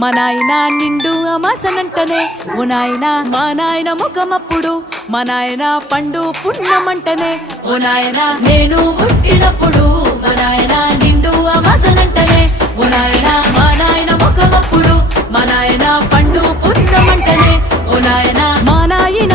మా నాయన నిండు అమాసనంటనే ఓ నాయన మా నాయన ముఖమప్పుడు మా నాయన పండు పుణ్యమంటనే ఓ నాయన నేను పుట్టినప్పుడు మా నాయన నిండు అమాసనంటనే ఓ నాయన మా నాయన ముఖమప్పుడు మా నాయన పండు పుణ్యమంటనే ఓ నాయన మా నాయన